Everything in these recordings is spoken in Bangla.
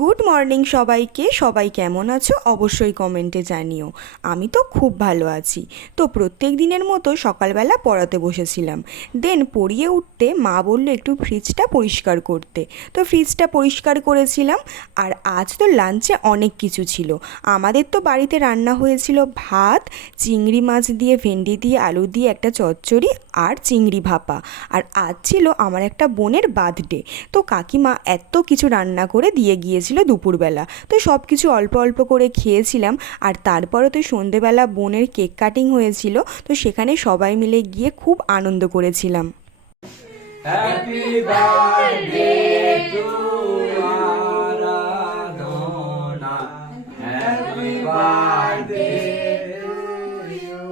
গুড মর্নিং সবাইকে। সবাই কেমন আছো অবশ্যই কমেন্টে জানিও। আমি তো খুব ভালো আছি। তো প্রত্যেক দিনের মতো সকালবেলা পড়াতে বসেছিলাম। দেন পড়িয়ে উঠতে মা বললো একটু ফ্রিজটা পরিষ্কার করতে। তো ফ্রিজটা পরিষ্কার করেছিলাম। আর আজ তো লাঞ্চে অনেক কিছু ছিল। আমাদের তো বাড়িতে রান্না হয়েছিল ভাত, চিংড়ি মাছ দিয়ে, ভেন্ডি দিয়ে, আলু দিয়ে একটা চচ্চড়ি আর চিংড়ি ভাপা। আর আজ ছিল আমার একটা বোনের বার্থডে। তো কাকিমা এত কিছু রান্না করে দিয়ে গিয়েছিল দুপুরবেলা। তো সব কিছু অল্প অল্প করে খেয়েছিলাম। আর তারপরে তো সন্ধেবেলা বোনের কেক কাটিং হয়েছিল। তো সেখানে সবাই মিলে গিয়ে খুব আনন্দ করেছিলাম। হ্যাপি বার্থডে টু আরাধনা, হ্যাপি বার্থডে টু ইউ।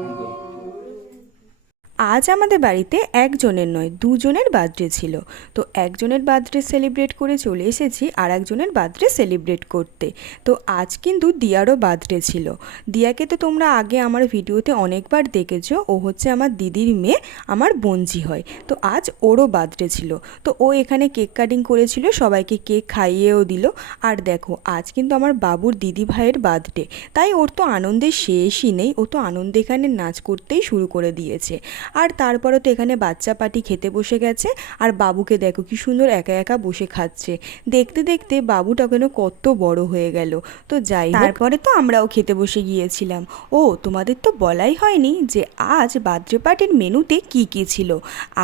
আজ আমাদের বাড়িতে একজনের নয়, দুজনের বার্থডে ছিল। তো একজনের বার্থডে সেলিব্রেট করে চলে এসেছি আর একজনের বার্থডে সেলিব্রেট করতে। তো আজ কিন্তু দিয়ারও বার্থডে ছিল। দিয়াকে তো তোমরা আগে আমার ভিডিওতে অনেকবার দেখেছো। ও হচ্ছে আমার দিদির মেয়ে, আমার বোনঝি হয়। তো আজ ওরও বার্থডে ছিল। তো ও এখানে কেক কাটিং করেছিল, সবাইকে কেক খাইয়েও দিল। আর দেখো আজ কিন্তু আমার বাবুর দিদি ভাইয়ের বার্থডে, তাই ওর তো আনন্দের শেষই নেই। ও তো আনন্দে এখানে নাচ করতেই শুরু করে দিয়েছে। আর তারপরে তো এখানে বাচ্চা পার্টি খেতে বসে গেছে। আর বাবুকে দেখো কি সুন্দর একা একা বসে খাচ্ছে। দেখতে দেখতে বাবুটা কেন কত বড় হয়ে গেল। তো যাই হোক, তারপরে তো আমরাও খেতে বসে গিয়েছিলাম। ও তোমাদের তো বলাই হয়নি যে আজ বার্থডে পার্টির মেনুতে কি কি ছিল।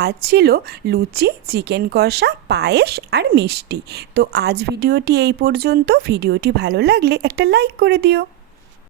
আজ ছিল লুচি, চিকেন কষা, পায়েস আর মিষ্টি। তো আজ ভিডিওটি এই পর্যন্ত। ভিডিওটি ভালো লাগলে একটা লাইক করে দিও।